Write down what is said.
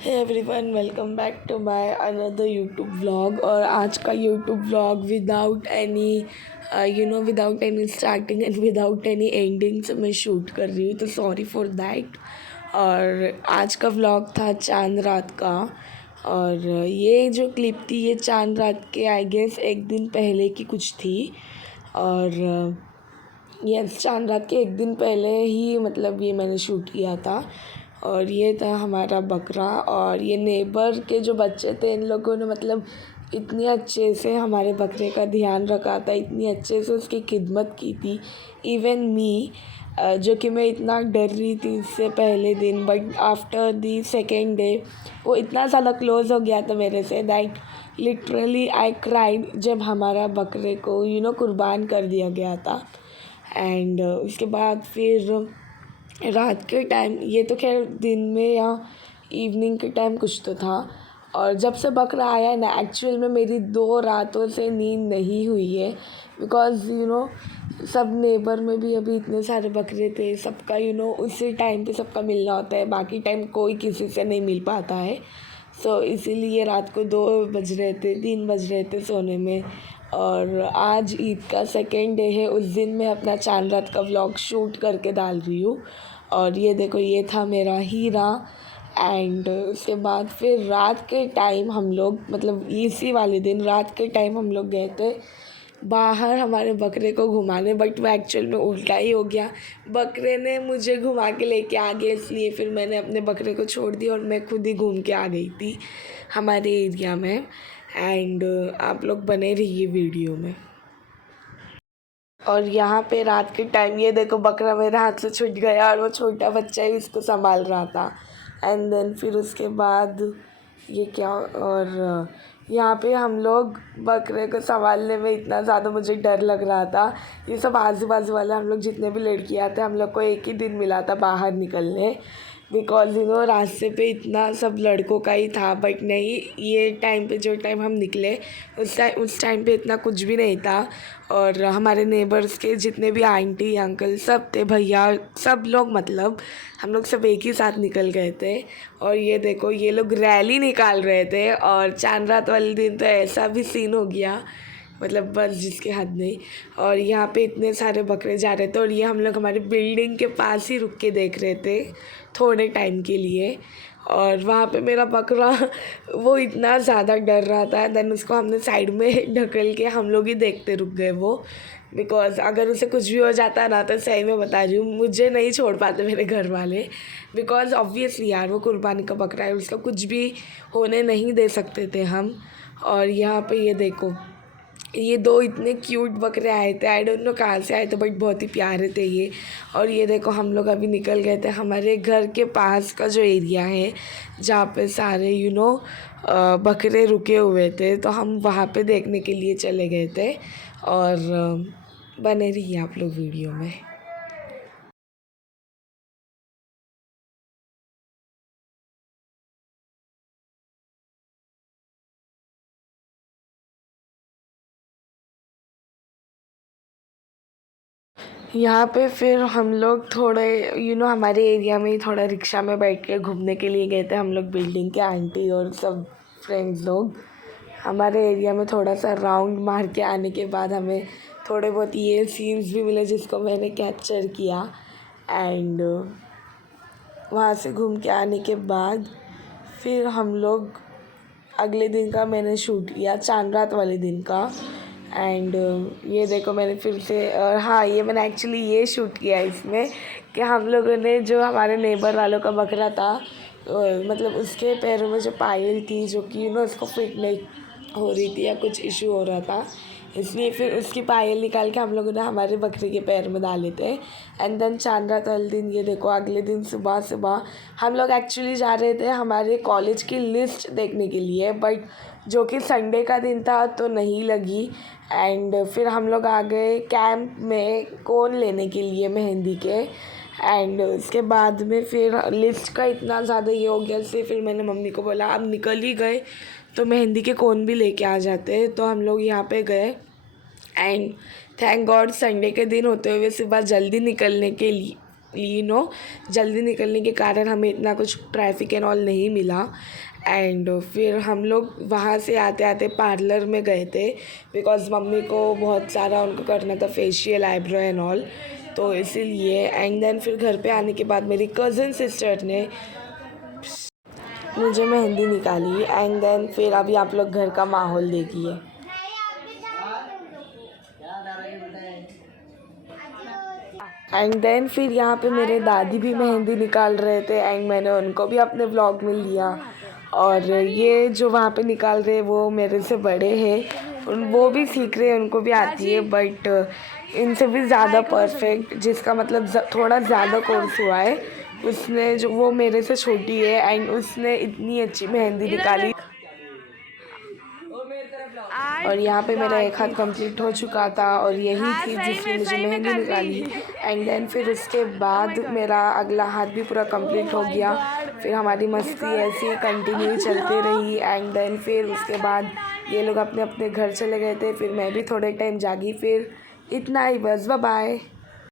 Hey everyone, welcome back to my another YouTube vlog. और आज का YouTube vlog without any starting and without any ending से मैं shoot कर रही हूँ, तो सॉरी फॉर दैट। और आज का व्लॉग था चांद रात का। और ये जो क्लिप थी ये चांद रात के आई गेस एक दिन पहले की कुछ थी। और यस, चांद रात के एक दिन पहले ही मतलब ये मैंने शूट किया था। और ये था हमारा बकरा। और ये नेबर के जो बच्चे थे, इन लोगों ने मतलब इतने अच्छे से हमारे बकरे का ध्यान रखा था, इतनी अच्छे से उसकी खिदमत की थी। इवन मी, जो कि मैं इतना डर रही थी इससे पहले दिन, but after the second day वो इतना ज़्यादा क्लोज़ हो गया था मेरे say that literally I cried जब हमारा बकरे को कुर्बान कर दिया गया था। एंड उसके बाद फिर रात के टाइम, ये तो खैर दिन में या इवनिंग के टाइम कुछ तो था। और जब से बकरा आया है ना, एक्चुअल में मेरी 2 रातों से नींद नहीं हुई है। बिकॉज़ सब नेबर में भी अभी इतने सारे बकरे थे, सबका उसी टाइम पे सबका मिलना होता है, बाकी टाइम कोई किसी से नहीं मिल पाता है। सो इसीलिए रात को 2 बज रहे थे, 3 बज रहे थे सोने में। और आज ईद का सेकेंड डे है, उस दिन मैं अपना चांद रात का व्लॉग शूट करके डाल रही हूँ। और ये देखो, ये था मेरा हीरा। एंड उसके बाद फिर रात के टाइम हम लोग, मतलब इसी वाले दिन रात के टाइम हम लोग गए थे बाहर हमारे बकरे को घुमाने, बट वो एक्चुअल में उल्टा ही हो गया। बकरे ने मुझे घुमा के लेके आ गया, इसलिए फिर मैंने अपने बकरे को छोड़ दिया और मैं खुद ही घूम के आ गई थी हमारे एरिया में। एंड आप लोग बने रहिए वीडियो में। और यहाँ पे रात के टाइम ये देखो, बकरा मेरे हाथ से छूट गया और वो छोटा बच्चा ही उसको संभाल रहा था। एंड देन फिर उसके बाद ये क्या, और यहाँ पे हम लोग बकरे को संभालने में इतना ज़्यादा मुझे डर लग रहा था। ये सब आजू बाजू वाले हम लोग जितने भी लड़कियाँ थे, हम लोग को एक ही दिन मिला था बाहर निकलने। बिकॉज़ रास्ते पे इतना सब लड़कों का ही था, बट नहीं, ये टाइम पे जो टाइम हम निकले उस टाइम पे इतना कुछ भी नहीं था। और हमारे नेबर्स के जितने भी आंटी अंकल सब थे, भैया, सब लोग, मतलब हम लोग सब एक ही साथ निकल गए थे। और ये देखो, ये लोग रैली निकाल रहे थे। और चांद रात वाले दिन तो ऐसा भी सीन हो गया, मतलब बस जिसके हद नहीं। और यहाँ पे इतने सारे बकरे जा रहे थे और ये हम लोग हमारी बिल्डिंग के पास ही रुक के देख रहे थे थोड़े टाइम के लिए। और वहाँ पे मेरा बकरा वो इतना ज़्यादा डर रहा था, देन उसको हमने साइड में ढकेल के हम लोग ही देखते रुक गए वो। बिकॉज़ अगर उसे कुछ भी हो जाता ना, तो सही में बता रही हूँ, मुझे नहीं छोड़ पाते मेरे घर वाले। बिकॉज़ ऑब्वियसली यार, वो कुर्बानी का बकरा है, उसका कुछ भी होने नहीं दे सकते थे हम। और यहाँ पे ये देखो, ये 2 इतने क्यूट बकरे आए थे, आई डोंट नो कहाँ से आए थे, बट बहुत ही प्यारे थे ये। और ये देखो, हम लोग अभी निकल गए थे हमारे घर के पास का जो एरिया है जहाँ पे सारे बकरे रुके हुए थे, तो हम वहाँ पे देखने के लिए चले गए थे। और बने रहिए आप लोग वीडियो में। यहाँ पे फिर हम लोग थोड़े हमारे एरिया में ही थोड़ा रिक्शा में बैठ के घूमने के लिए गए थे हम लोग, बिल्डिंग के आंटी और सब फ्रेंड्स लोग। हमारे एरिया में थोड़ा सा राउंड मार के आने के बाद हमें थोड़े बहुत ये सीन्स भी मिले जिसको मैंने कैप्चर किया। एंड वहाँ से घूम के आने के बाद फिर हम लोग अगले दिन का मैंने शूट किया, चांद रात वाले दिन का। एंड ये देखो, मैंने फिर से, और हाँ, ये मैंने एक्चुअली ये शूट किया इसमें कि हम लोगों ने जो हमारे नेबर वालों का बकरा था, मतलब उसके पैरों में जो पायल थी, जो कि उसको फिट नहीं हो रही थी या कुछ इशू हो रहा था, इसलिए फिर उसकी पायल निकाल के हम लोगों ने हमारे बकरे के पैर में डाले थे। एंड देन चांद रात वाले दिन ये देखो, अगले दिन सुबह सुबह हम लोग एक्चुअली जा रहे थे हमारे कॉलेज की लिस्ट देखने के लिए, बट जो कि संडे का दिन था तो नहीं लगी। एंड फिर हम लोग आ गए कैंप में कोन लेने के लिए मेहंदी के। एंड उसके बाद में फिर लिस्ट का इतना ज़्यादा ये हो गया, इसलिए फिर मैंने मम्मी को बोला, अब निकल ही गए तो मेहंदी के कोन भी लेके आ जाते। तो हम लोग यहाँ पे गए। एंड थैंक गॉड संडे के दिन होते हुए सुबह जल्दी निकलने के लिए जल्दी निकलने के कारण हमें इतना कुछ ट्रैफिक एंड ऑल नहीं मिला। एंड फिर हम लोग वहाँ से आते आते पार्लर में गए थे, बिकॉज़ मम्मी को बहुत सारा उनको करना था फेशियल, आईब्रो एंड ऑल, तो इसीलिए। एंड देन फिर घर पे आने के बाद मेरी कज़न सिस्टर ने मुझे मेहंदी निकाली। एंड देन फिर अभी आप लोग घर का माहौल देखिए। एंड देन फिर यहाँ पे मेरे दादी भी मेहंदी निकाल रहे थे एंड मैंने उनको भी अपने व्लॉग में लिया। और ये जो वहाँ पे निकाल रहे हैं वो मेरे से बड़े हैं, वो भी सीख रहे हैं, उनको भी आती है, बट इनसे भी ज़्यादा परफेक्ट, जिसका मतलब थोड़ा ज़्यादा कोर्स हुआ है, उसने जो वो मेरे से छोटी है एंड उसने इतनी अच्छी मेहंदी निकाली। और यहाँ पे मेरा एक हाथ कंप्लीट हो चुका था और यही थी जिसने मुझे मेहंदी निकाली। एंड देन फिर उसके बाद मेरा अगला हाथ भी पूरा कंप्लीट हो गया। फिर हमारी मस्ती ऐसी कंटिन्यू चलती रही। एंड देन फिर उसके बाद ये लोग अपने अपने घर चले गए थे, फिर मैं भी थोड़े टाइम जागी। फिर इतना ही बस, बाय बाय।